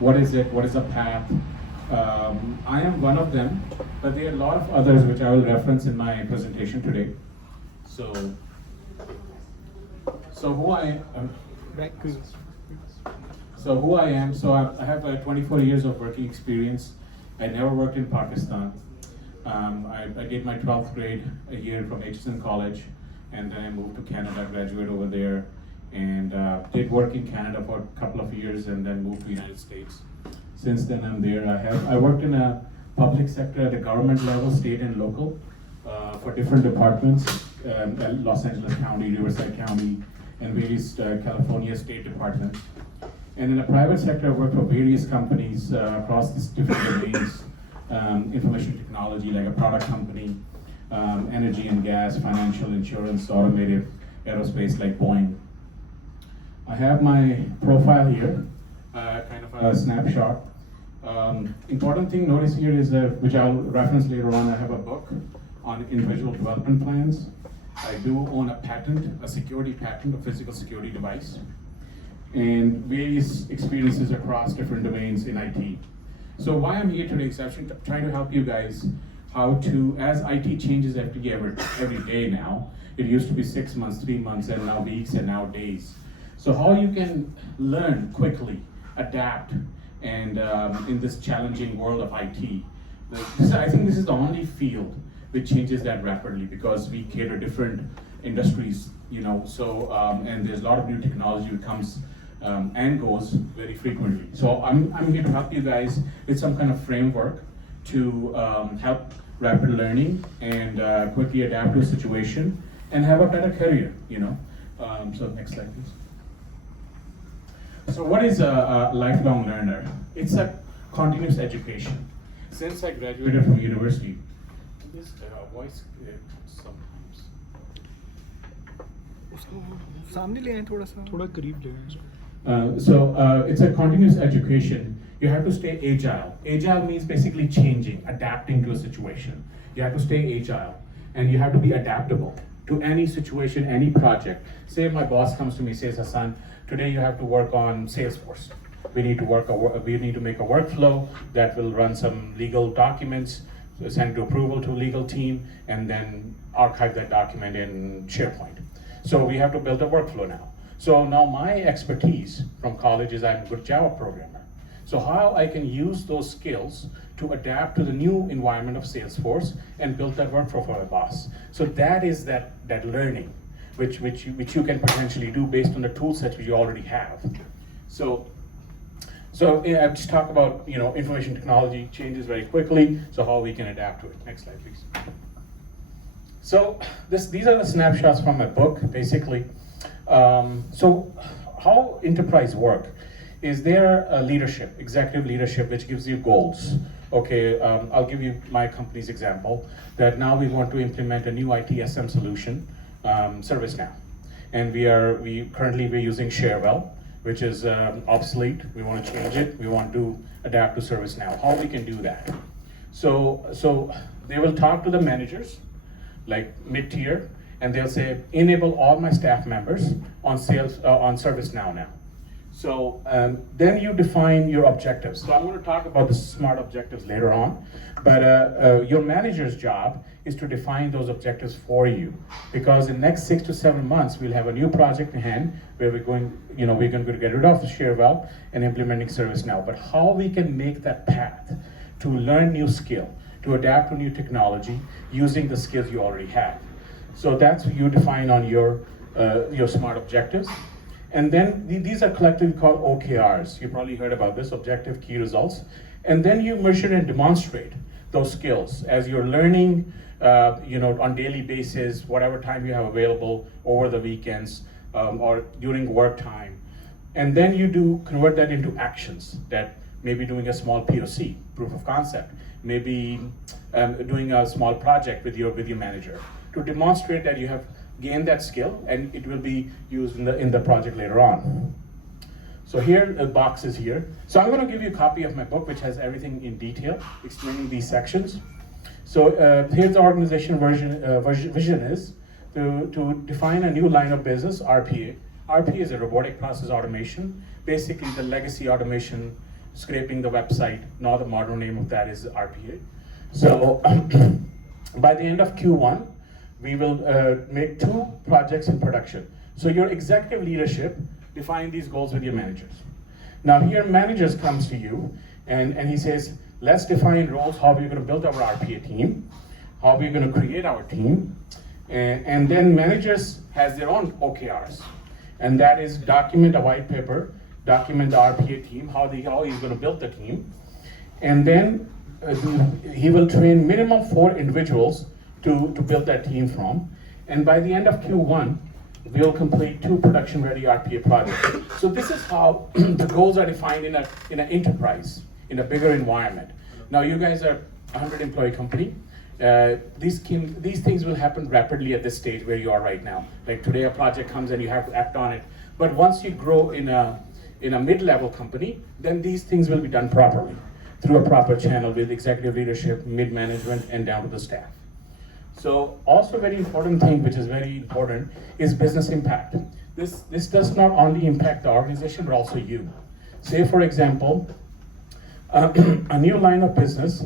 What is it? What is the path? I am one of them, but there are a lot of others which I will reference in my presentation today. So, so who I so who I am. So I have 24 years of working experience. I never worked in Pakistan. I did my 12th grade a year from Hudson College, and then I moved to Canada, graduated over there, and did work in Canada for a couple of years, and then moved to the United States. Since then I'm there. I worked in a public sector at the government level, state and local, for different departments, Los Angeles County, Riverside County, and various California state departments. And in the private sector, I worked for various companies across these different domains, information technology, like a product company, energy and gas, financial, insurance, automotive, aerospace, like Boeing. I have my profile here, kind of a snapshot. Important thing notice here is that, which I'll reference later on, I have a book on individual development plans. I do own a patent, a security patent, a physical security device, and various experiences across different domains in IT. So why I'm here today is actually trying to help you guys how to, as IT changes every day now, it used to be 6 months, 3 months, and now weeks, and now days. So how you can learn quickly, adapt, and in this challenging world of IT. I think this is the only field which changes that rapidly, because we cater different industries, you know, so, and there's a lot of new technology that comes and goes very frequently. So I'm here to help you guys with some kind of framework to help rapid learning and quickly adapt to a situation and have a better career, you know. So next slide, please. So what is a lifelong learner? It's a continuous education. Since I graduated from university, this voice sometimes. सामने ले आए थोड़ा करीब ले आए So it's a continuous education. You have to stay agile. Agile means basically changing, adapting to a situation. You have to stay agile, and you have to be adaptable to any situation, any project. Say my boss comes to me, says, Hassan, today you have to work on Salesforce. We need to make a workflow that will run some legal documents, send to approval to a legal team, and then archive that document in SharePoint. So we have to build a workflow now. So now my expertise from college is I'm a good Java programmer. So how I can use those skills to adapt to the new environment of Salesforce and build that workflow for my boss. So that is that learning, which you can potentially do based on the tool set which you already have. So I've just talked about, you know, information technology changes very quickly, so how we can adapt to it. Next slide, please. So these are the snapshots from my book, basically. So how enterprise work? Is there a leadership, executive leadership, which gives you goals? Okay, I'll give you my company's example, that now we want to implement a new ITSM solution, ServiceNow. And we're currently using Sharewell, which is obsolete. We want to change it. We want to adapt to ServiceNow. How we can do that? So they will talk to the managers, like mid-tier, and they'll say, enable all my staff members on ServiceNow now. So then you define your objectives. So I'm going to talk about the SMART objectives later on, but your manager's job is to define those objectives for you, because in the next 6 to 7 months we'll have a new project in hand where we're going to get rid of the Sharewell and implementing ServiceNow. But how we can make that path to learn new skill, to adapt to new technology using the skills you already have. So that's what you define on your SMART objectives. And then these are collectively called OKRs. You probably heard about this, objective key results. And then you measure and demonstrate those skills as you're learning, on daily basis, whatever time you have available over the weekends or during work time. And then you convert that into actions, that maybe doing a small POC, proof of concept, maybe doing a small project with your manager to demonstrate that you have gain that skill, and it will be used in the project later on. So here, the box is here. So I'm going to give you a copy of my book, which has everything in detail, explaining these sections. So here's the organization vision is to define a new line of business, RPA. RPA is a robotic process automation, basically the legacy automation scraping the website. Now the modern name of that is RPA. So by the end of Q1, we will make 2 projects in production. So your executive leadership define these goals with your managers. Now here managers comes to you and he says, let's define roles, how we're gonna build our RPA team, how we're gonna create our team, and then managers has their own OKRs. And that is document a white paper, document the RPA team, how he's gonna build the team. And then he will train minimum 4 individuals to build that team from. And by the end of Q1, we'll complete 2 production-ready RPA projects. So this is how the goals are defined in an enterprise, in a bigger environment. Now you guys are a 100-employee company. These things will happen rapidly at this stage where you are right now. Like today a project comes and you have to act on it. But once you grow in a mid-level company, then these things will be done properly through a proper channel with executive leadership, mid-management, and down to the staff. So also very important thing, which is very important, is business impact. This does not only impact the organization, but also you. Say for example, a new line of business,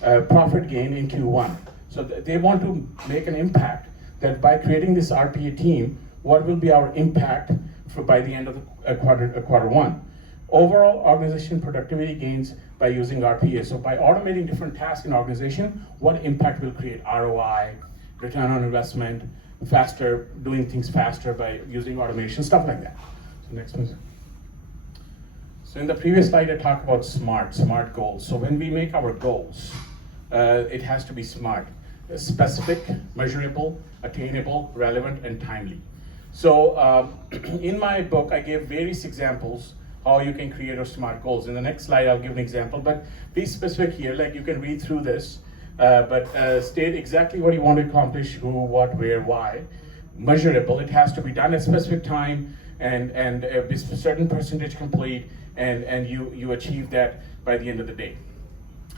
profit gain in Q1. So they want to make an impact that by creating this RPA team, what will be our impact by the end of the quarter 1? Overall organization productivity gains by using RPA. So by automating different tasks in organization, what impact will create? ROI, return on investment, faster, doing things faster by using automation, stuff like that. So next one. So in the previous slide, I talked about smart goals. So when we make our goals, it has to be smart, specific, measurable, attainable, relevant, and timely. So in my book, I gave various examples how you can create your smart goals. In the next slide, I'll give an example, but be specific here, like you can read through this, but state exactly what you want to accomplish, who, what, where, why. Measurable, it has to be done at a specific time and a certain percentage complete, and you achieve that by the end of the day.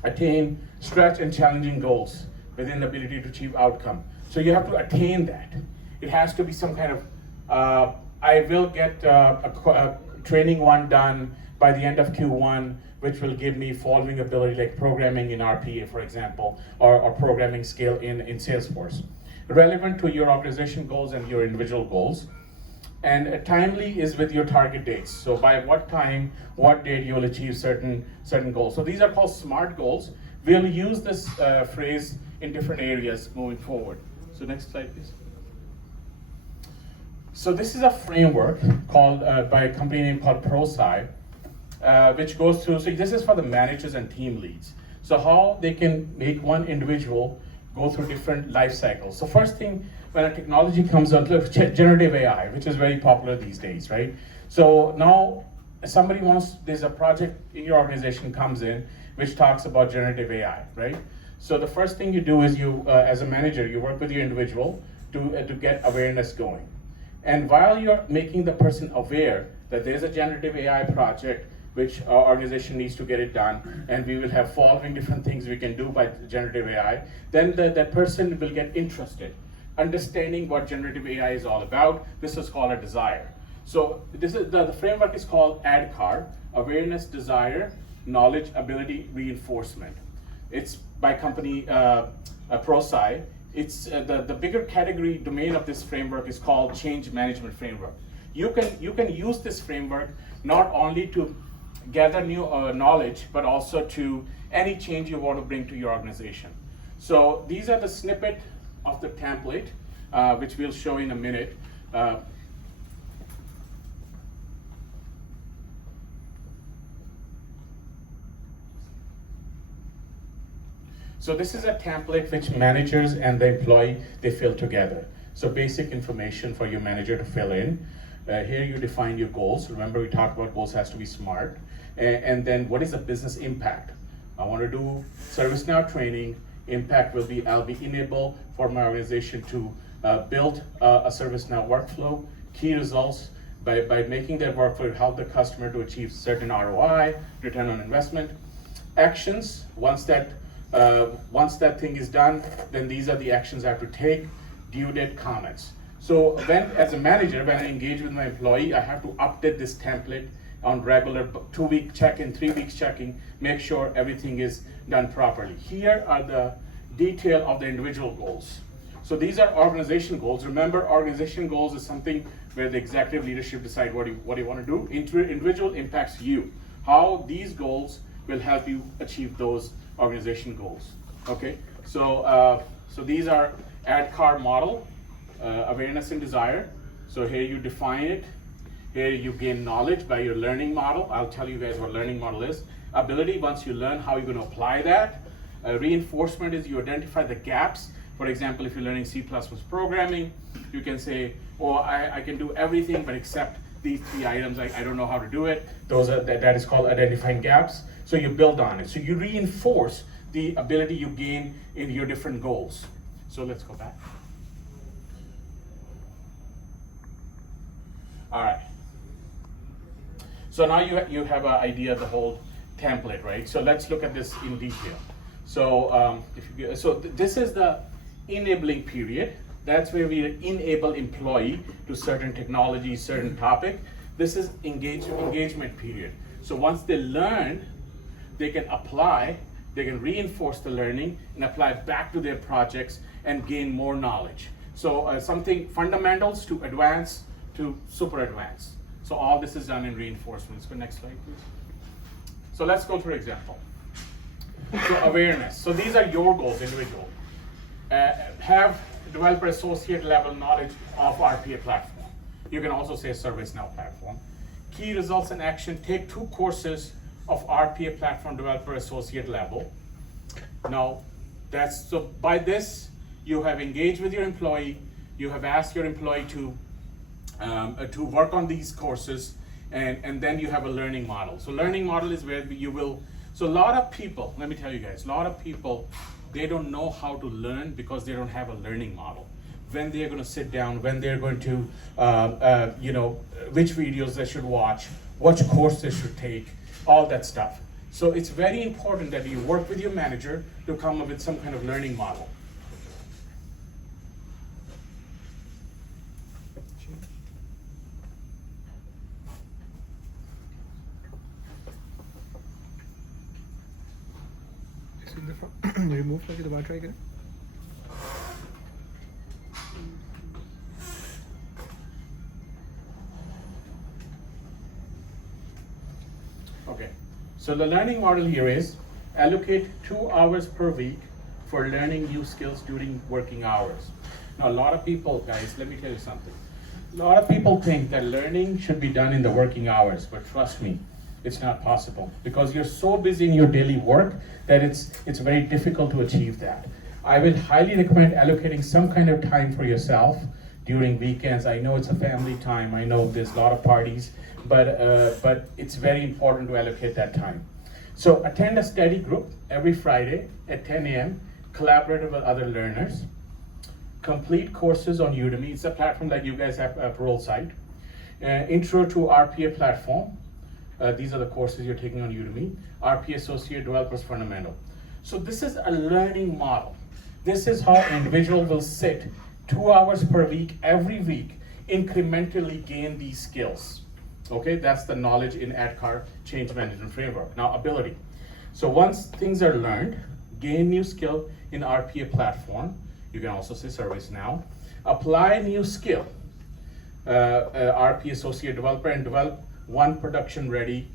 Attain, stretch and challenging goals within the ability to achieve outcome. So you have to attain that. It has to be some kind of, I will get a training 1 done by the end of Q1, which will give me following ability like programming in RPA, for example, or programming skill in Salesforce. Relevant to your organization goals and your individual goals. And timely is with your target dates. So by what time, what date you will achieve certain goals. So these are called SMART goals. We'll use this phrase in different areas moving forward. So next slide, please. So this is a framework called by a company name called ProSci, which goes through, so this is for the managers and team leads. So how they can make one individual go through different life cycles. So first thing, when a technology comes out, generative AI, which is very popular these days, right? So now somebody there's a project in your organization comes in, which talks about generative AI, right? So the first thing you do is you, as a manager, you work with your individual to get awareness going. And while you're making the person aware that there's a generative AI project, which our organization needs to get it done, and we will have following different things we can do by generative AI, then that person will get interested, understanding what generative AI is all about. This is called a desire. So this is the framework is called ADKAR, Awareness, Desire, Knowledge, Ability, Reinforcement. It's by company ProSci. It's the bigger category domain of this framework is called Change Management Framework. You can use this framework not only to gather new knowledge, but also to any change you want to bring to your organization. So these are the snippet of the template, which we'll show in a minute. So this is a template which managers and the employee, they fill together. So basic information for your manager to fill in. Here you define your goals. Remember we talked about goals has to be SMART. And then what is the business impact? I want to do ServiceNow training. Impact will be, I'll be enable for my organization to build a ServiceNow workflow. Key results, by making that workflow help the customer to achieve certain ROI, return on investment. Actions, once that thing is done, then these are the actions I have to take. Due date comments. So when, as a manager, when I engage with my employee, I have to update this template on regular 2-week check-in, 3 weeks check-in, make sure everything is done properly. Here are the detail of the individual goals. So these are organization goals. Remember, organization goals is something where the executive leadership decide what you want to do. Individual impacts you. How these goals will help you achieve those organization goals. Okay, so these are ADKAR model, awareness and desire. So here you define it. Here you gain knowledge by your learning model. I'll tell you guys what learning model is. Ability, once you learn how you're going to apply that. Reinforcement is you identify the gaps. For example, if you're learning C++ programming, you can say, oh, I can do everything but except these 3 items, I don't know how to do it. That is called identifying gaps. So you build on it. So you reinforce the ability you gain in your different goals. So let's go back. All right. So now you have an idea of the whole template, right? So let's look at this in detail. So this is the enabling period. That's where we enable employee to certain technology, certain topic. This is engagement period. So once they learn, they can apply, they can reinforce the learning and apply back to their projects and gain more knowledge. So something fundamentals to advanced to super advanced. So all this is done in reinforcement. So next slide, please. So let's go through example. So awareness. So these are your goals, individual. Have developer associate level knowledge of RPA platform. You can also say ServiceNow platform. Key results and action. Take 2 courses of RPA platform developer associate level. Now, so by this, you have engaged with your employee. You have asked your employee to work on these courses, and then you have a learning model. So learning model is where you will. So a lot of people, let me tell you guys, a lot of people, they don't know how to learn because they don't have a learning model. When they're going to sit down, when they're going to, which videos they should watch, which course they should take, all that stuff. So it's very important that you work with your manager to come up with some kind of learning model. Remove करके दोबारा try करें. Okay, so the learning model here is allocate 2 hours per week for learning new skills during working hours. Now, a lot of people, guys, let me tell you something. A lot of people think that learning should be done in the working hours, but trust me, it's not possible because you're so busy in your daily work that it's very difficult to achieve that. I will highly recommend allocating some kind of time for yourself during weekends. I know it's a family time. I know there's a lot of parties, but it's very important to allocate that time. So attend a study group every Friday at 10 a.m. Collaborate with other learners. Complete courses on Udemy. It's a platform that you guys have a parole site. Intro to RPA platform. These are the courses you're taking on Udemy. RPA Associate Developers Fundamental. So this is a learning model. This is how an individual will sit 2 hours per week, every week, incrementally gain these skills. Okay, that's the knowledge in ADKAR change management framework. Now, ability. So once things are learned, gain new skill in RPA platform. You can also say ServiceNow. Apply new skill, RPA Associate Developer, and develop one production-ready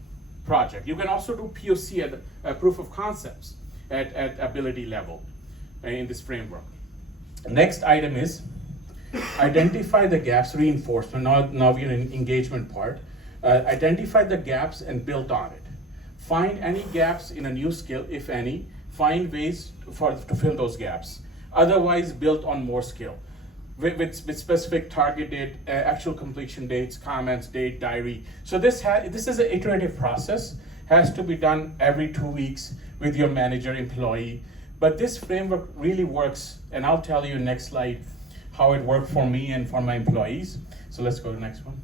project. You can also do POC at proof of concepts at ability level in this framework. Next item is identify the gaps, reinforcement. Now we're in engagement part. Identify the gaps and build on it. Find any gaps in a new skill, if any. Find ways to fill those gaps. Otherwise, build on more skill. With specific target date, actual completion dates, comments, date, diary. So this is an iterative process, has to be done every 2 weeks with your manager, employee. But this framework really works, and I'll tell you next slide how it worked for me and for my employees. So let's go to the next one.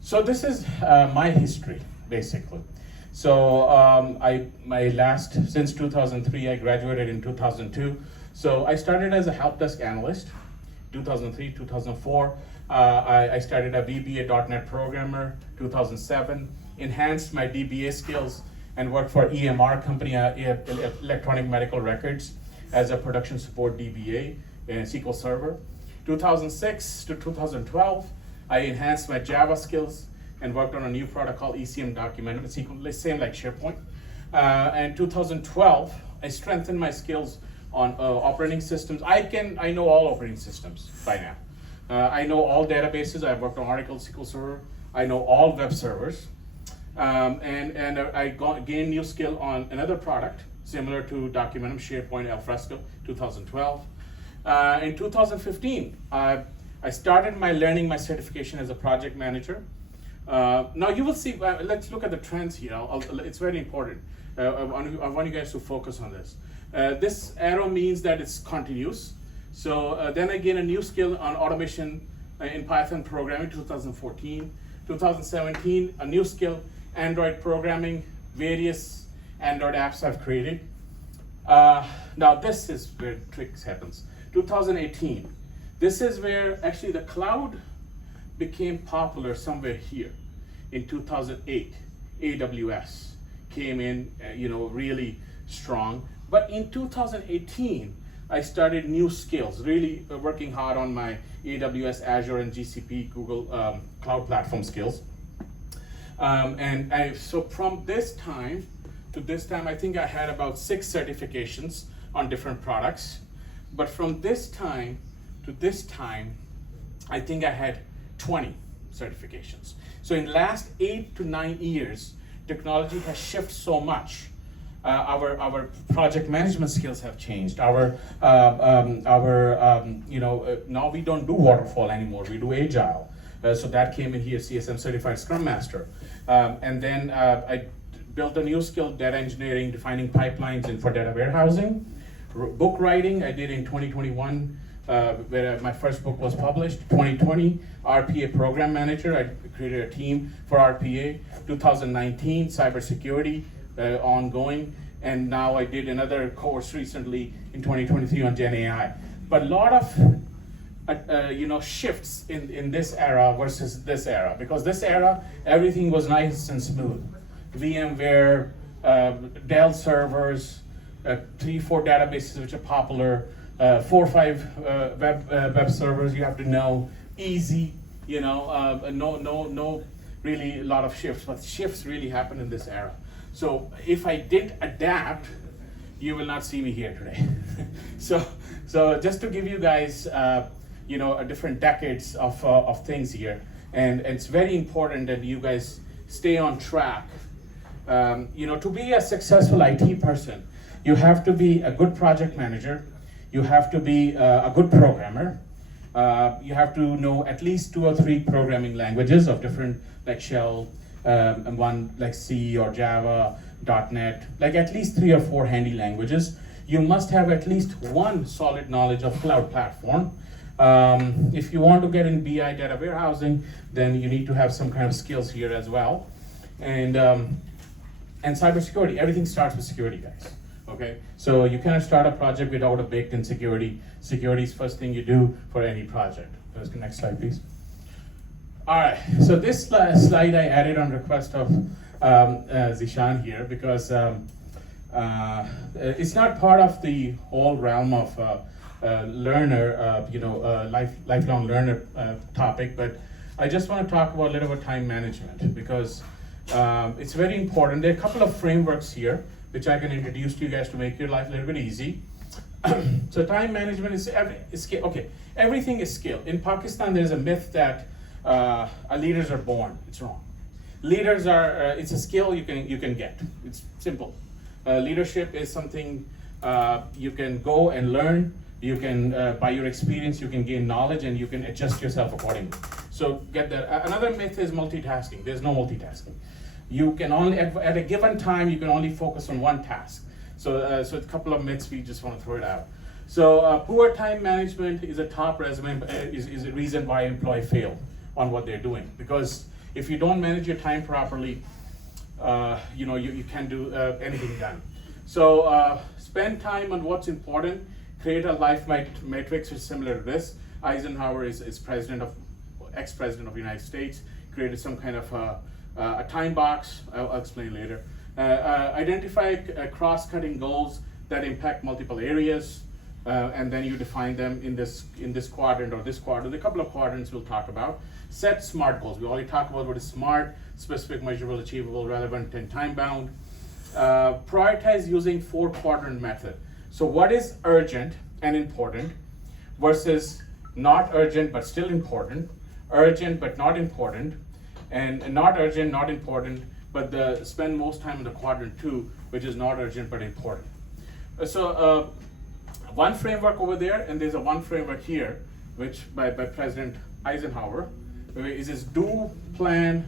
So this is my history, basically. So since 2003, I graduated in 2002. So I started as a help desk analyst, 2003, 2004. I started a VBA.NET programmer, 2007, enhanced my DBA skills, and worked for EMR company, Electronic Medical Records, as a production support DBA in SQL Server. 2006 to 2012, I enhanced my Java skills and worked on a new product called ECM Document, SQL, same like SharePoint. And 2012, I strengthened my skills on operating systems. I know all operating systems by now. I know all databases. I've worked on Oracle, SQL Server. I know all web servers. And I gained new skill on another product similar to Documentum, SharePoint, Alfresco, 2012. In 2015, I started learning my certification as a project manager. Now you will see, let's look at the trends here. It's very important. I want you guys to focus on this. This arrow means that it's continuous. So then I gained a new skill on automation in Python programming, 2014. 2017, a new skill, Android programming, various Android apps I've created. Now this is where tricks happens. 2018, this is where actually the cloud became popular somewhere here. In 2008, AWS came in, really strong. But in 2018, I started new skills, really working hard on my AWS, Azure, and GCP, Google Cloud Platform skills. So from this time to this time, I think I had about 6 certifications on different products. But from this time to this time, I think I had 20 certifications. So in the last 8 to 9 years, technology has shifted so much. Our project management skills have changed. Now we don't do waterfall anymore. We do agile. So that came in here, CSM Certified Scrum Master. And then I built a new skill, data engineering, defining pipelines and for data warehousing. Book writing, I did in 2021, where my first book was published. 2020, RPA program manager, I created a team for RPA. 2019, cybersecurity, ongoing. And now I did another course recently in 2023 on Gen AI. But a lot of shifts in this era versus this era, because this era, everything was nice and smooth. VMware, Dell servers, 3-4 databases which are popular, 4-5 web servers you have to know, easy, no really a lot of shifts, but shifts really happen in this era. So if I didn't adapt, you will not see me here today. so just to give you guys, a different decades of things here, and it's very important that you guys stay on track. To be a successful IT person, you have to be a good project manager. You have to be a good programmer. You have to know at least 2 or 3 programming languages of different, like Shell, and one like C or Java, .NET, like at least 3 or 4 handy languages. You must have at least one solid knowledge of cloud platform. If you want to get in BI data warehousing, then you need to have some kind of skills here as well. And cybersecurity, everything starts with security, guys. Okay, so you cannot start a project without a baked-in security. Security is first thing you do for any project. Let's go next slide, please. All right, so this slide I added on request of Zishan here because it's not part of the whole realm of learner, lifelong learner topic, but I just want to talk about a little bit time management because it's very important. There are a couple of frameworks here which I can introduce to you guys to make your life a little bit easy. So time management is skill. Okay, everything is skill. In Pakistan, there's a myth that leaders are born. It's wrong. Leaders are, it's a skill you can get. It's simple. Leadership is something you can go and learn. You can, by your experience, you can gain knowledge and you can adjust yourself accordingly. So get that. Another myth is multitasking. There's no multitasking. You can only, at a given time, you can only focus on one task. So, so a couple of myths, we just want to throw it out. So poor time management is a top resume, is a reason why employees fail on what they're doing. Because if you don't manage your time properly, you can't do anything done. So spend time on what's important. Create a life matrix which is similar to this. Eisenhower is president of ex-president of the United States, created some kind of a time box. I'll explain later. Identify cross-cutting goals that impact multiple areas, and then you define them in this quadrant or this quadrant. A couple of quadrants we'll talk about. Set SMART goals. We already talked about what is SMART: specific, measurable, achievable, relevant, and time-bound. Prioritize using 4-quadrant method. So what is urgent and important versus not urgent but still important, urgent but not important, and not urgent, not important, but spend most time in the quadrant 2, which is not urgent but important. So one framework over there, and there's one framework here, which by President Eisenhower, is this do, plan,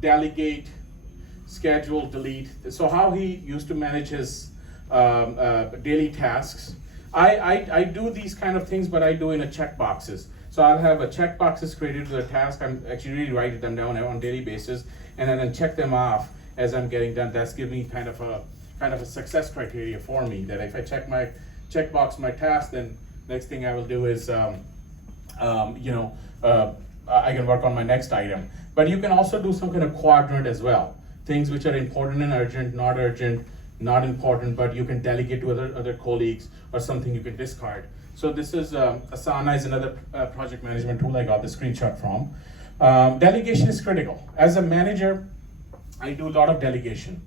delegate, schedule, delete. So how he used to manage his daily tasks. I do these kind of things, but I do in a check boxes. So I'll have a check boxes created for the task. I'm actually really writing them down on a daily basis, and then check them off as I'm getting done. That's giving me kind of a success criteria for me. That if I check box my task, then next thing I will do is I can work on my next item. But you can also do some kind of quadrant as well. Things which are important and urgent, not important, but you can delegate to other colleagues, or something you can discard. So this is Asana is another project management tool I got the screenshot from. Delegation is critical. As a manager, I do a lot of delegation.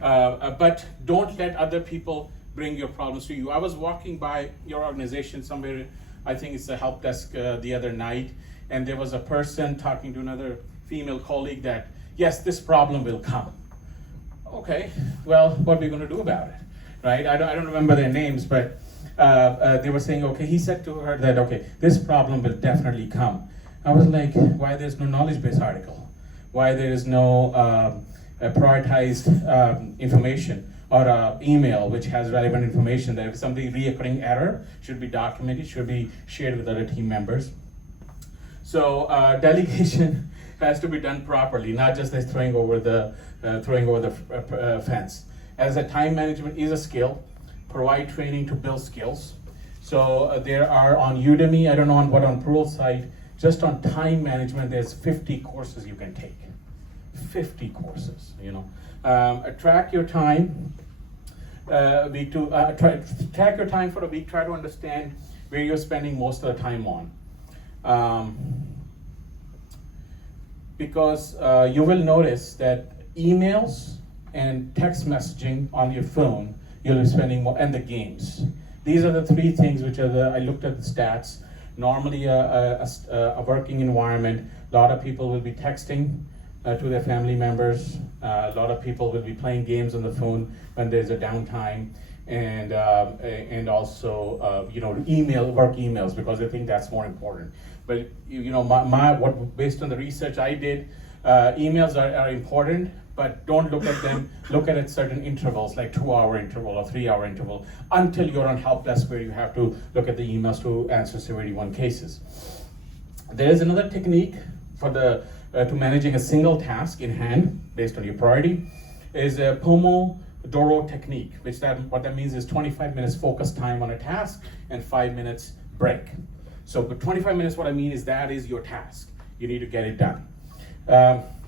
But don't let other people bring your problems to you. I was walking by your organization somewhere, I think it's a help desk the other night, and there was a person talking to another female colleague that, yes, this problem will come. Okay, well, what are we going to do about it, right? I don't remember their names, but they were saying, okay, he said to her that, okay, this problem will definitely come. I was like, why there's no knowledge base article? Why there is no prioritized information or email which has relevant information that if something reoccurring error should be documented, should be shared with other team members. So delegation has to be done properly, not just as throwing over the fence. As a time management is a skill, provide training to build skills. So there are on Udemy, I don't know on Pearl's site, just on time management, there's 50 courses you can take. 50 courses, track your time. Track your time for a week. Try to understand where you're spending most of the time on. Because you will notice that emails and text messaging on your phone, you'll be spending more, and the games. These are the 3 things which are I looked at the stats. Normally a working environment, a lot of people will be texting to their family members. A lot of people will be playing games on the phone when there's a downtime, and also work emails, because they think that's more important. But based on the research I did, emails are important, but don't look at them. Look at certain intervals, like 2-hour interval or 3-hour interval, until you're on help desk where you have to look at the emails to answer severity 1 cases. There is another technique for to managing a single task in hand based on your priority, is a Pomodoro technique, what that means is 25 minutes focus time on a task and 5 minutes break. So for 25 minutes, what I mean is that is your task. You need to get it done.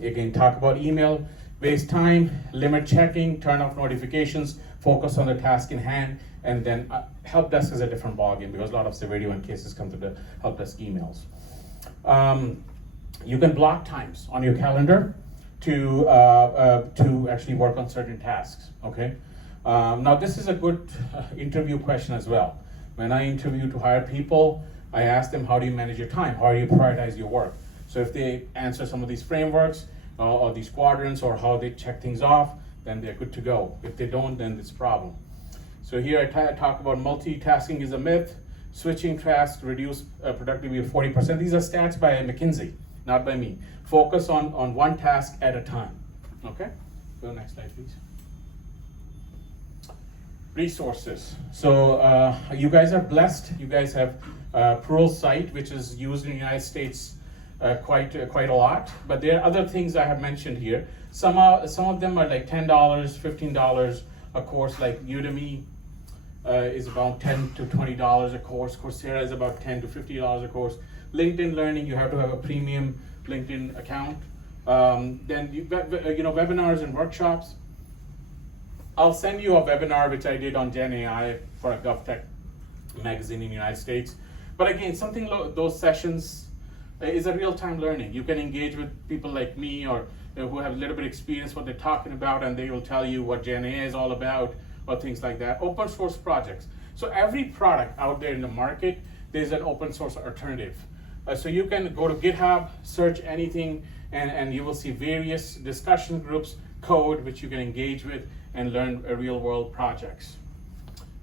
Again, talk about email, waste time, limit checking, turn off notifications, focus on the task in hand, and then help desk is a different ballgame because a lot of severity 1 cases come through the help desk emails. You can block times on your calendar to actually work on certain tasks, okay? Now this is a good interview question as well. When I interview to hire people, I ask them, how do you manage your time? How do you prioritize your work? So if they answer some of these frameworks or these quadrants or how they check things off, then they're good to go. If they don't, then it's a problem. So here I talk about multitasking is a myth, switching tasks reduce productivity of 40%. These are stats by McKinsey, not by me. Focus on 1 task at a time, okay? Go next slide, please. Resources. So you guys are blessed. You guys have Pearl's site, which is used in the United States quite a lot. But there are other things I have mentioned here. Some of them are like $10, $15 a course, like Udemy, is about $10 to $20 a course. Coursera is about $10 to $50 a course. LinkedIn Learning, you have to have a premium LinkedIn account. Then webinars and workshops. I'll send you a webinar which I did on Gen AI for a GovTech magazine in the United States. But again, those sessions is a real-time learning. You can engage with people like me or who have a little bit of experience what they're talking about, and they will tell you what Gen AI is all about or things like that. Open source projects. So every product out there in the market, there's an open source alternative. So you can go to GitHub, search anything, and you will see various discussion groups, code, which you can engage with and learn real world projects.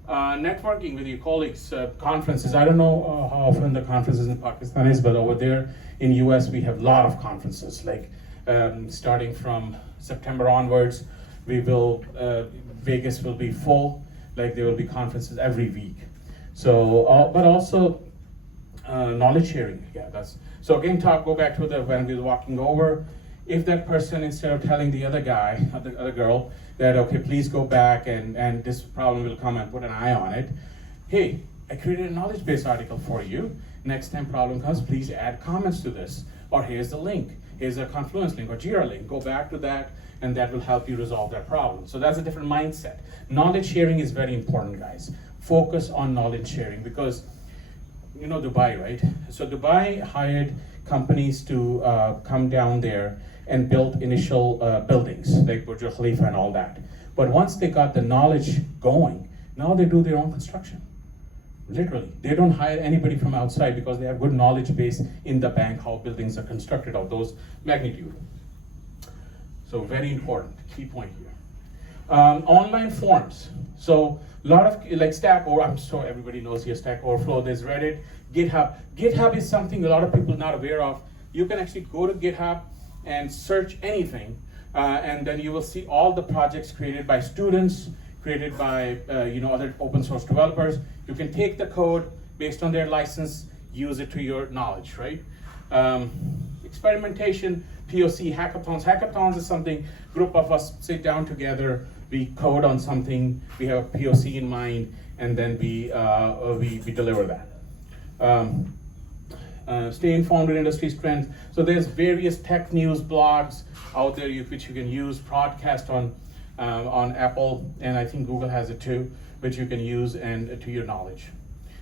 Networking with your colleagues, conferences. I don't know how often the conferences in Pakistan is, but over there in US we have a lot of conferences. Like starting from September onwards, Vegas will be full. Like there will be conferences every week. So, but also knowledge sharing. Yeah, so again. Go back to when we were walking over. If that person, instead of telling the other guy, the other girl, that okay, please go back and this problem will come and put an eye on it. Hey, I created a knowledge base article for you. Next time problem comes, please add comments to this. Or here's the link. Here's a Confluence link or Jira link. Go back to that, and that will help you resolve that problem. So that's a different mindset. Knowledge sharing is very important, guys. Focus on knowledge sharing because you know Dubai, right? So Dubai hired companies to come down there and build initial buildings like Burj Al Khalifa and all that. But once they got the knowledge going, now they do their own construction. Literally, they don't hire anybody from outside because they have good knowledge base in the bank how buildings are constructed of those magnitude. So very important, key point here. Online forums. So a lot of like Stack Overflow, I'm sure everybody knows here Stack Overflow, there's Reddit, GitHub. GitHub is something a lot of people are not aware of. You can actually go to GitHub and search anything, and then you will see all the projects created by students, created by other open source developers. You can take the code based on their license, use it to your knowledge, right? Experimentation, POC, hackathons. Hackathons is something, group of us sit down together, we code on something, we have a POC in mind, and then we deliver that. Stay informed with industry trends. So there's various tech news blogs out there which you can use, podcast on Apple, and I think Google has it too, which you can use and to your knowledge.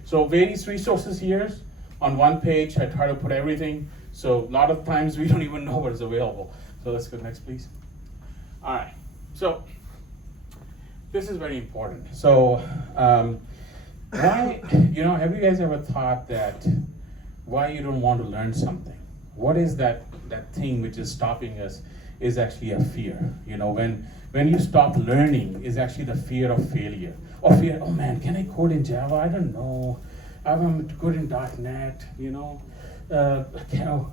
So various resources here on one page. I try to put everything. So a lot of times we don't even know what is available. So let's go next, please. All right. So this is very important. So why, have you guys ever thought that why you don't want to learn something? What is that thing which is stopping us is actually a fear. When you stop learning is actually the fear of failure. Or fear, oh man, can I code in Java? I don't know. I'm good in .NET,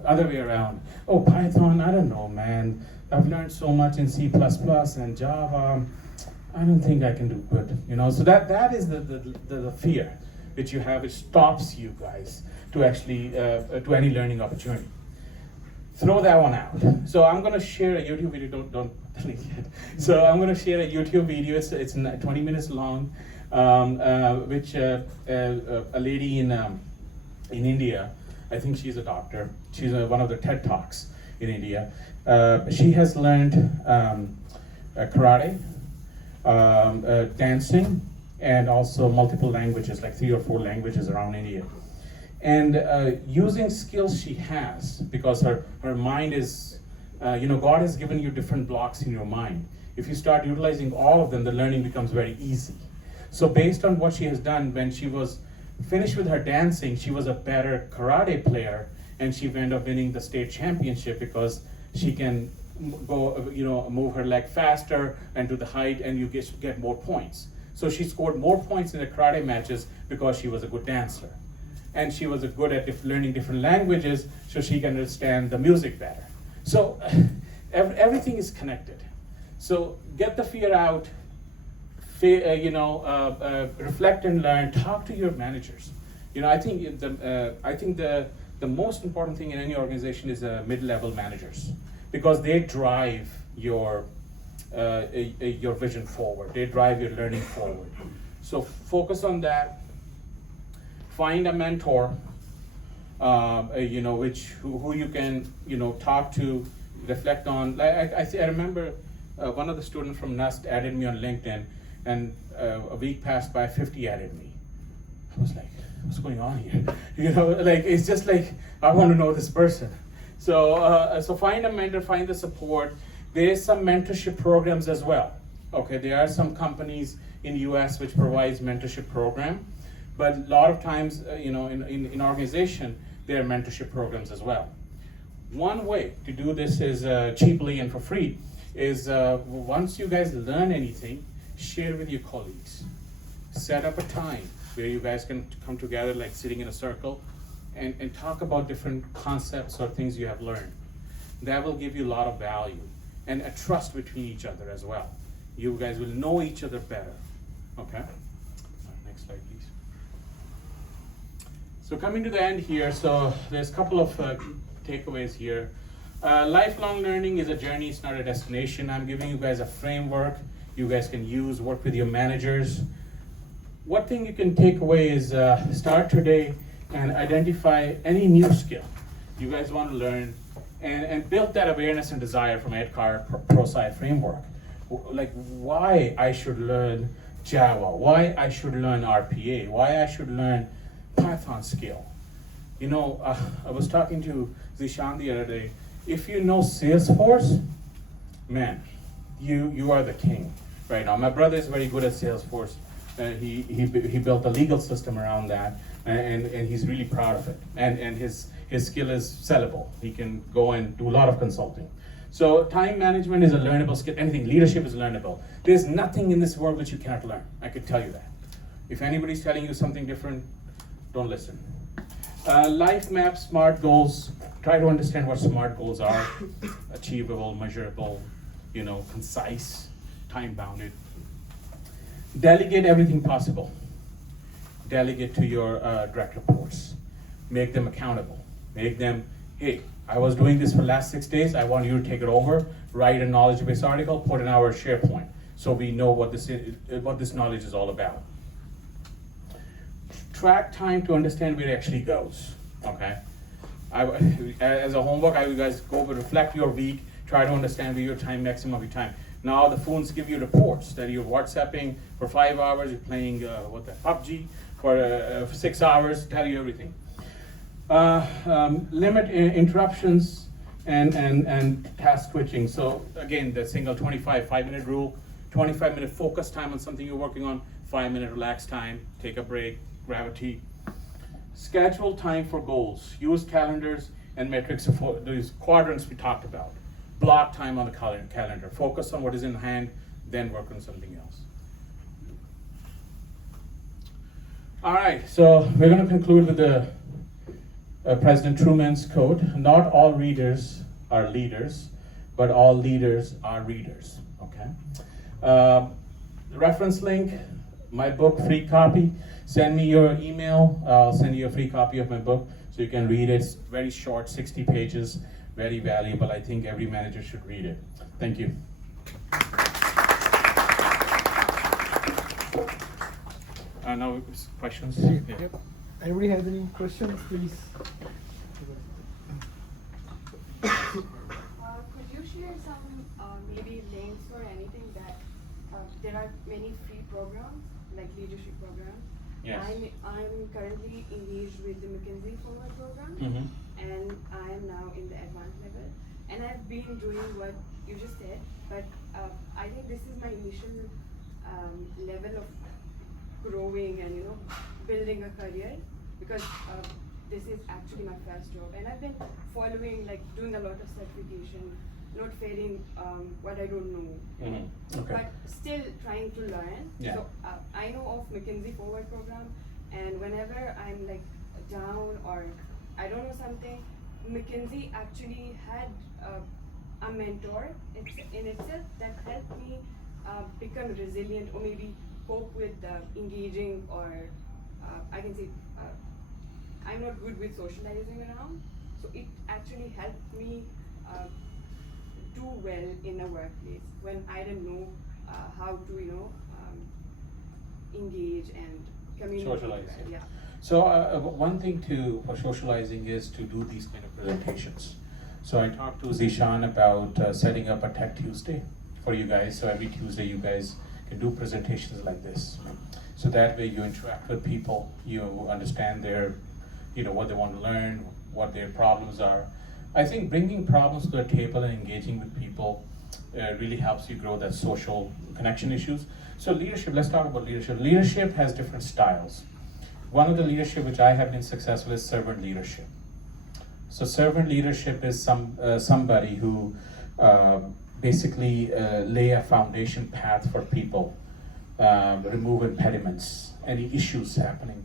other way around. Oh, Python, I don't know, man. I've learned so much in C++ and Java. I don't think I can do good, So that is the fear which you have. It stops you guys to actually, to any learning opportunity. Throw that one out. So I'm gonna share a YouTube video, don't delete it. So I'm gonna share a YouTube video, it's 20 minutes long, which a lady in India, I think she's a doctor, she's one of the TED Talks in India. She has learned karate, dancing, and also multiple languages, like 3 or 4 languages around India. And using skills she has, because her mind is, God has given you different blocks in your mind. If you start utilizing all of them, the learning becomes very easy. So based on what she has done, when she was finished with her dancing, she was a better karate player, and she ended up winning the state championship because she can go, move her leg faster and to the height, and you get more points. So she scored more points in the karate matches because she was a good dancer. And she was good at learning different languages, so she can understand the music better. So everything is connected. So get the fear out, reflect and learn, talk to your managers. I think the most important thing in any organization is mid-level managers, because they drive your vision forward. They drive your learning forward. So focus on that. Find a mentor, who you can, talk to, reflect on. Like I remember one of the students from NUST added me on LinkedIn, and a week passed by, 50 added me. I was like, what's going on here? It's just like, I want to know this person. So find a mentor, find the support. There is some mentorship programs as well. Okay, there are some companies in the US which provides mentorship program, but a lot of times, in organization, there are mentorship programs as well. One way to do this is cheaply and for free is once you guys learn anything, share with your colleagues. Set up a time where you guys can come together, like sitting in a circle, and talk about different concepts or things you have learned. That will give you a lot of value and a trust between each other as well. You guys will know each other better. Okay? All right, next slide, please. So coming to the end here, so there's a couple of takeaways here. Lifelong learning is a journey, it's not a destination. I'm giving you guys a framework you guys can use, work with your managers. One thing you can take away is start today and identify any new skill you guys want to learn, and build that awareness and desire from EdCar ProSci framework. Like why I should learn Java, why I should learn RPA, why I should learn Python skill. I was talking to Zishan the other day. If you know Salesforce, man, you are the king right now. My brother is very good at Salesforce. He built a legal system around that, and he's really proud of it. And his skill is sellable. He can go and do a lot of consulting. So time management is a learnable skill. Anything, leadership is learnable. There's nothing in this world which you cannot learn. I could tell you that. If anybody's telling you something different, don't listen. Life map, SMART goals. Try to understand what SMART goals are. Achievable, measurable, concise, time-bounded. Delegate everything possible. Delegate to your direct reports. Make them accountable. Make them, hey, I was doing this for the last 6 days, I want you to take it over, write a knowledge base article, put in our SharePoint, so we know what this knowledge is all about. Track time to understand where it actually goes, okay? As a homework, I would guys go reflect your week, try to understand where your time, maximum of your time. Now the phones give you reports that you're WhatsApping for 5 hours, you're playing PUBG for 6 hours, tell you everything. Limit interruptions and task switching. So again, the single 5-minute rule, 25-minute focus time on something you're working on, 5-minute relax time, take a break, grab a tea. Schedule time for goals. Use calendars and metrics for these quadrants we talked about. Block time on the calendar. Focus on what is in hand, then work on something else. All right, so we're going to conclude with the President Truman's quote. Not all readers are leaders, but all leaders are readers. Okay. Reference link, my book, free copy. Send me your email. I'll send you a free copy of my book so you can read it. It's very short, 60 pages. Very valuable. I think every manager should read it. Thank you. Now questions? Yeah. Yep. Anybody has any questions, please? Could you share some maybe links or anything that there are many free programs, like leadership programs? Yes. I'm currently engaged with the McKinsey Forward program, and I am now in the advanced level. And I've been doing what you just said, but I think this is my initial level of growing and building a career, because this is actually my first job, and I've been following, like doing a lot of certification, not failing what I don't know, Okay. but still trying to learn. Yeah. So I know of McKinsey Forward program, and whenever I'm like down or I don't know something, McKinsey actually had a mentor in itself that helped me become resilient, or maybe cope with engaging, or I can say I'm not good with socializing around, so it actually helped me do well in a workplace when I didn't know how to engage and communicate. Socialize, Right? yeah. Yeah. So one thing for socializing is to do these kind of presentations. So I talked to Zishan about setting up a Tech Tuesday for you guys. So every Tuesday you guys can do presentations like this. So that way you interact with people, you understand their, what they want to learn, what their problems are. I think bringing problems to the table and engaging with people really helps you grow that social connection issues. So leadership, let's talk about leadership. Leadership has different styles. One of the leadership which I have been successful is servant leadership. So servant leadership is somebody who basically lay a foundation path for people, remove impediments, any issues happening,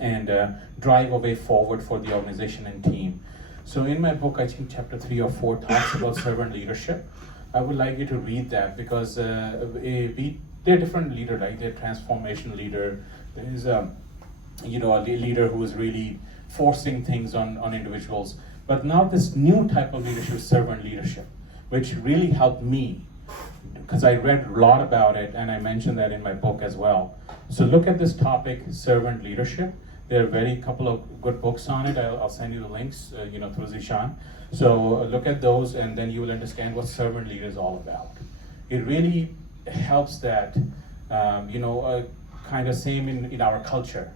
and drive a way forward for the organization and team. So in my book, I think chapter 3 or 4 talks about servant leadership. I would like you to read that because they're different leader, right? They're transformation leader. There is a leader who is really forcing things on individuals. But now this new type of leadership is servant leadership, which really helped me because I read a lot about it and I mentioned that in my book as well. So look at this topic, servant leadership. There are very couple of good books on it. I'll send you the links, through Zishan. So look at those and then you will understand what servant leader is all about. It really helps that, kind of same in our culture,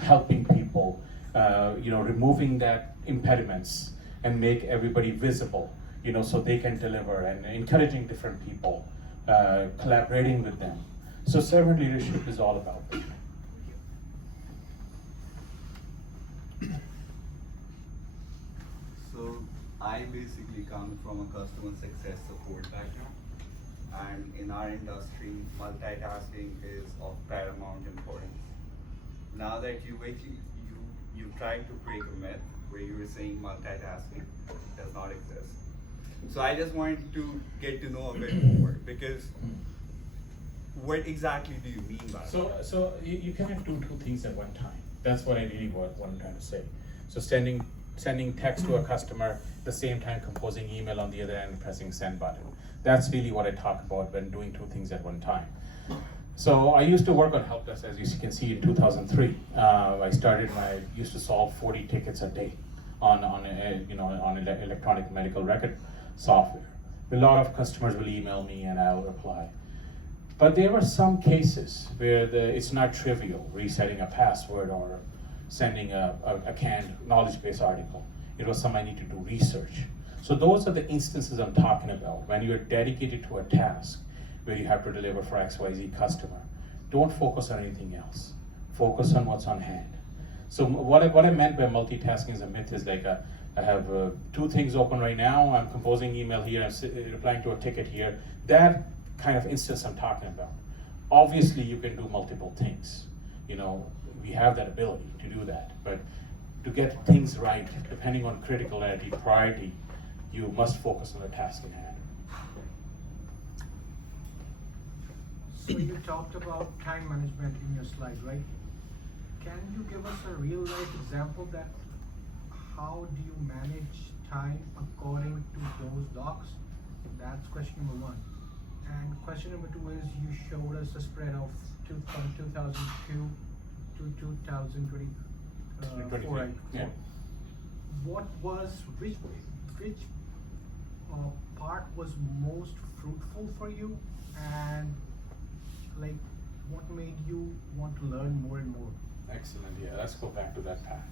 helping people, removing that impediments and make everybody visible, so they can deliver and encouraging different people, collaborating with them. So servant leadership is all about that. So I basically come from a customer success support background, and in our industry, multitasking is of paramount importance. Now that you tried to break a myth where you were saying multitasking does not exist. So I just wanted to get to know a bit more because what exactly do you mean by that? So you cannot do two things at one time. That's what I really what I'm trying to say. So sending text to a customer at the same time composing email on the other end and pressing send button. That's really what I talk about when doing two things at one time. So I used to work on help desk, as you can see, in 2003. I used to solve 40 tickets a day on electronic medical record software. A lot of customers will email me and I'll reply. But there were some cases where it's not trivial, resetting a password or sending a canned knowledge base article. It was something I need to do research. So those are the instances I'm talking about. When you're dedicated to a task where you have to deliver for XYZ customer, don't focus on anything else. Focus on what's on hand. So what I meant by multitasking as a myth is like I have two things open right now. I'm composing email here, I'm replying to a ticket here. That kind of instance I'm talking about. Obviously, you can do multiple things. We have that ability to do that. But to get things right, depending on criticality, priority, you must focus on the task in hand. So you talked about time management in your slide, right? Can you give us a real life example that how do you manage time according to those docs? That's question number 1. And question number 2 is you showed us a spread of from 2002 to 2024, right? Yeah. Which part was most fruitful for you, and like what made you want to learn more and more? Excellent. Yeah, let's go back to that path.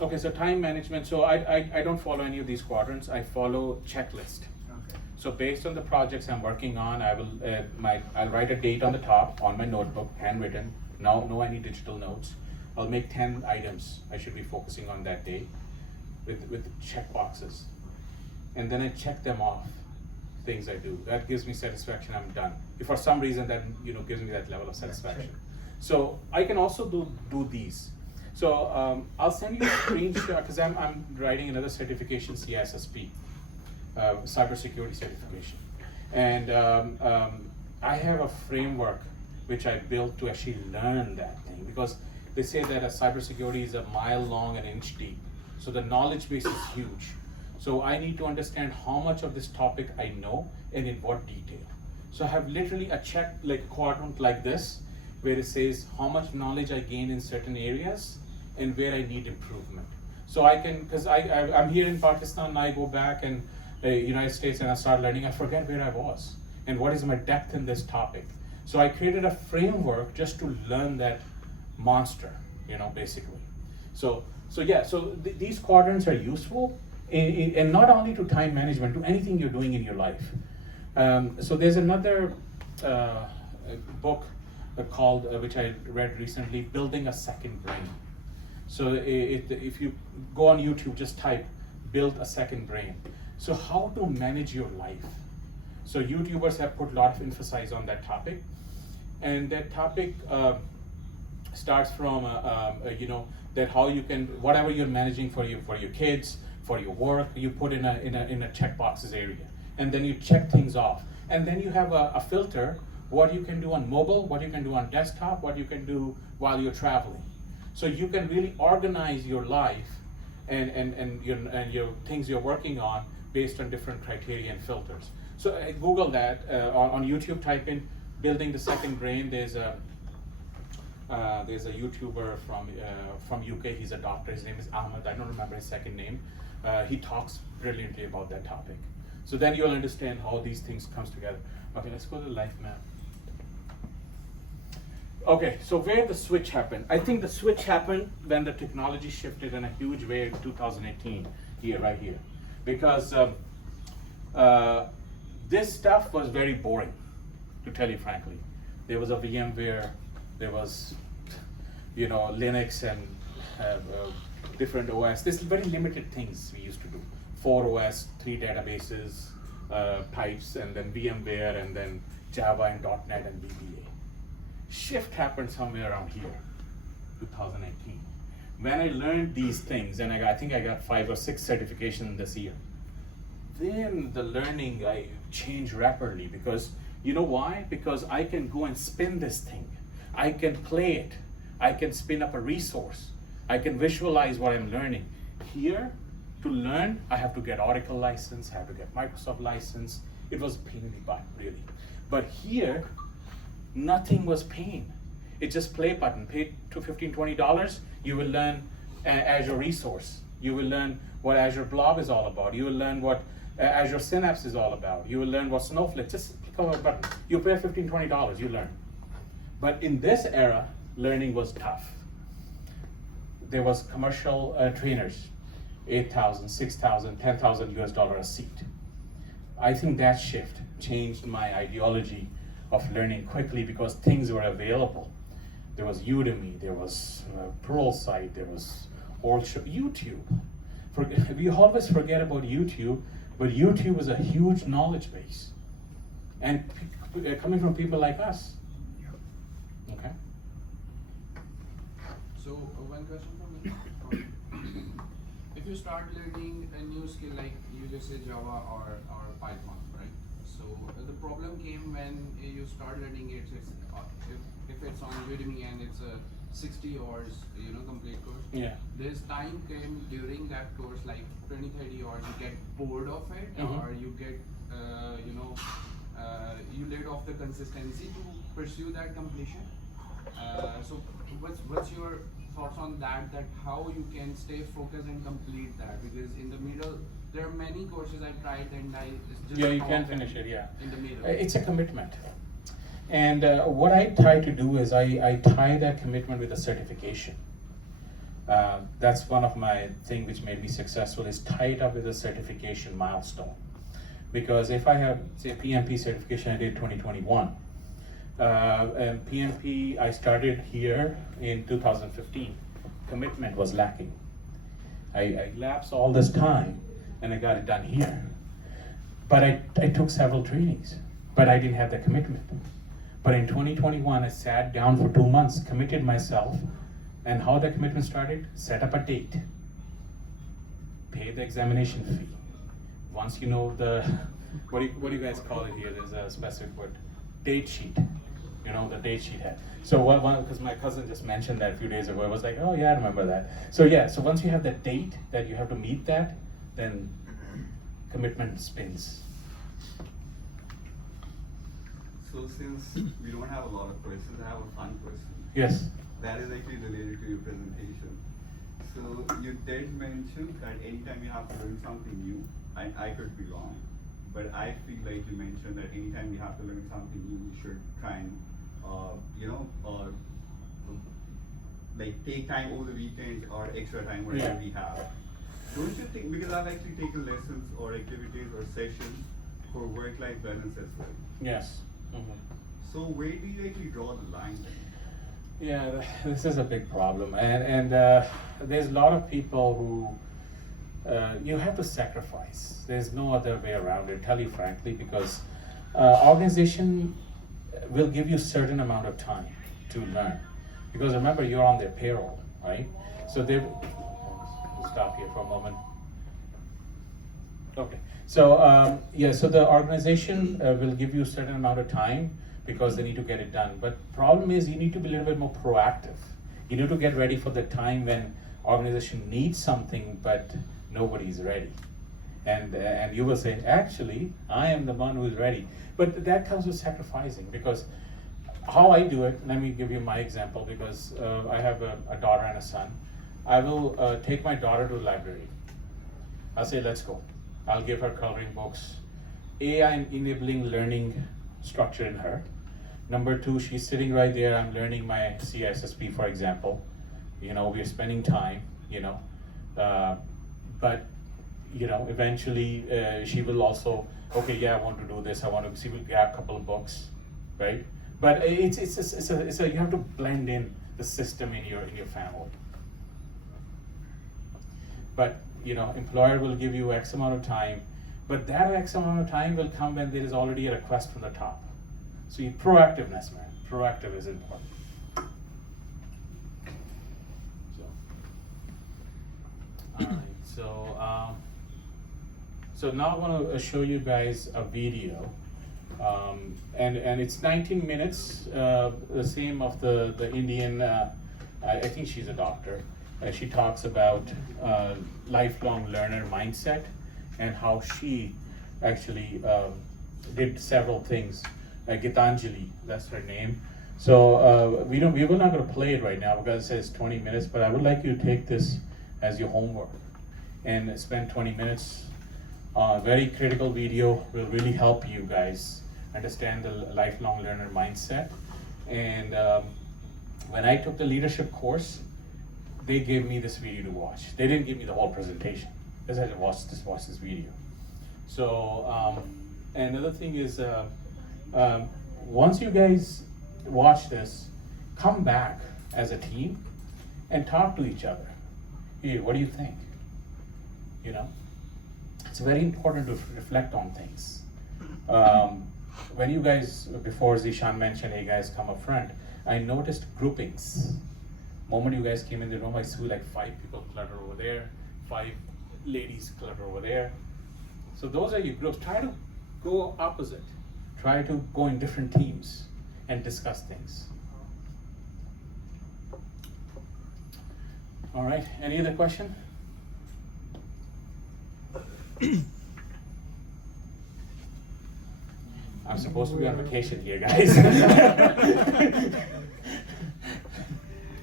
Okay, so time management. So I don't follow any of these quadrants. I follow checklist. Okay. So based on the projects I'm working on, I'll write a date on the top on my notebook, handwritten. No any digital notes. I'll make 10 items I should be focusing on that day with check boxes. And then I check them off, things I do. That gives me satisfaction, I'm done. If for some reason that gives me that level of satisfaction. So I can also do these. So I'll send you a screenshot because I'm writing another certification, CISSP, cybersecurity certification. And I have a framework which I built to actually learn that thing, because they say that a cybersecurity is a mile long and inch deep. So the knowledge base is huge. So I need to understand how much of this topic I know and in what detail. So I have literally a check like quadrant like this, where it says how much knowledge I gain in certain areas and where I need improvement. So I can, because I'm here in Pakistan, and I go back in United States and I start learning, I forget where I was and what is my depth in this topic. So I created a framework just to learn that monster, basically. So these quadrants are useful, and not only to time management, to anything you're doing in your life. So there's another book called, which I read recently, Building a Second Brain. So if you go on YouTube, just type build a second brain. So how to manage your life. So YouTubers have put a lot of emphasis on that topic. And that topic starts from, that how you can, whatever you're managing for your kids, for your work, you put in a checkboxes area. And then you check things off. And then you have a filter, what you can do on mobile, what you can do on desktop, what you can do while you're traveling. So you can really organize your life and your things you're working on based on different criteria and filters. So Google that, on YouTube type in Building the Second Brain. There's a YouTuber from UK, he's a doctor, his name is Ahmed, I don't remember his second name. He talks brilliantly about that topic. So then you'll understand how these things comes together. Okay, let's go to the life map. Okay, so where the switch happened? I think the switch happened when the technology shifted in a huge way in 2018, right here. Because this stuff was very boring, to tell you frankly. There was a VMware, there was, Linux and different OS. There's very limited things we used to do. 4 OS, 3 databases, types, and then VMware, and then Java and .NET and VBA. Shift happened somewhere around here, 2018. When I learned these things, and I think I got 5 or 6 certifications this year, then the learning I changed rapidly, because you know why? Because I can go and spin this thing. I can play it. I can spin up a resource. I can visualize what I'm learning. Here, to learn, I have to get Oracle license, I have to get Microsoft license. It was a pain in the butt, really. But here, nothing was pain. It's just play button. Pay $15, $20, you will learn Azure Resource. You will learn what Azure Blob is all about. You will learn what Azure Synapse is all about. You will learn what Snowflake, just click on a button. You pay $15, $20, you learn. But in this era, learning was tough. There was commercial trainers, 8,000, 6,000, 10,000 US dollar a seat. I think that shift changed my ideology of learning quickly, because things were available. There was Udemy, there was Pluralsight, there was YouTube. We always forget about YouTube, but YouTube is a huge knowledge base. And coming from people like us. Okay? So one question from me. If you start learning a new skill, like you just say Java or Python, right? So the problem came when you start learning it. If it's on Udemy and it's a 60 hours, complete course. Yeah. There's time came during that course, like 20, 30 hours, you get bored of it, or you get, you let off the consistency to pursue that completion. So what's your thoughts on that how you can stay focused and complete that? Because in the middle, there are many courses I tried and you can finish it, yeah. In the middle. It's a commitment. And what I try to do is I tie that commitment with a certification. That's one of my things which made me successful, is tie it up with a certification milestone. Because if I have, say, PMP certification I did 2021, and PMP I started here in 2015, commitment was lacking. I lapsed all this time and I got it done here. But I took several trainings, but I didn't have the commitment. But in 2021, I sat down for 2 months, committed myself, and how the commitment started? Set up a date, pay the examination fee. Once you know the, what do you guys call it here? There's a specific word, date sheet. The date sheet had. So because my cousin just mentioned that a few days ago, I was like, oh yeah, I remember that. So yeah, so once you have the date that you have to meet that, then commitment spins. So since we don't have a lot of questions, I have a fun question. Yes. That is actually related to your presentation. So you did mention that anytime you have to learn something new, and I could be wrong, but I feel like you mentioned that anytime you have to learn something new, you should try and, like take time over the weekends or extra time whatever we have. Don't you think, because I've actually taken lessons or activities or sessions for work-life balance as well. Yes. So where do you actually draw the line then? Yeah, this is a big problem, and there's a lot of people who you have to sacrifice. There's no other way around it. Tell you frankly, because organization will give you certain amount of time to learn, because remember you're on their payroll, right? So they stop here for a moment. Okay, so so the organization will give you a certain amount of time because they need to get it done. But problem is you need to be a little bit more proactive. You need to get ready for the time when organization needs something but nobody's ready. And you will say, actually, I am the one who is ready. But that comes with sacrificing, because how I do it, let me give you my example, because I have a daughter and a son. I will take my daughter to the library. I'll say, let's go. I'll give her coloring books. I'm enabling learning structure in her. Number two, she's sitting right there, I'm learning my CISSP, for example. We're spending time, but eventually she will also, okay, yeah, I want to do this, she will grab a couple of books, right? But it's you have to blend in the system in your family. But employer will give you X amount of time, but that X amount of time will come when there is already a request from the top. So proactiveness, man. Proactive is important. So now I want to show you guys a video, and it's 19 minutes. The same of the Indian. I think she's a doctor. She talks about lifelong learner mindset and how she actually did several things. Gitanjali, that's her name. So we're not going to play it right now because it says 20 minutes, but I would like you to take this as your homework and spend 20 minutes. Very critical video, will really help you guys understand the lifelong learner mindset. And when I took the leadership course, they gave me this video to watch. They didn't give me the whole presentation. They said, watch this video. So, and another thing is, once you guys watch this, come back as a team and talk to each other. Hey, what do you think? It's very important to reflect on things. When you guys, before Zishan mentioned, hey guys, come up front, I noticed groupings. Moment you guys came in the room, I saw like 5 people clutter over there, 5 ladies clutter over there. So those are your groups. Try to go opposite. Try to go in different teams and discuss things. All right, any other question? I'm supposed to be on vacation here, guys.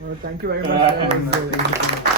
Well, thank you very much.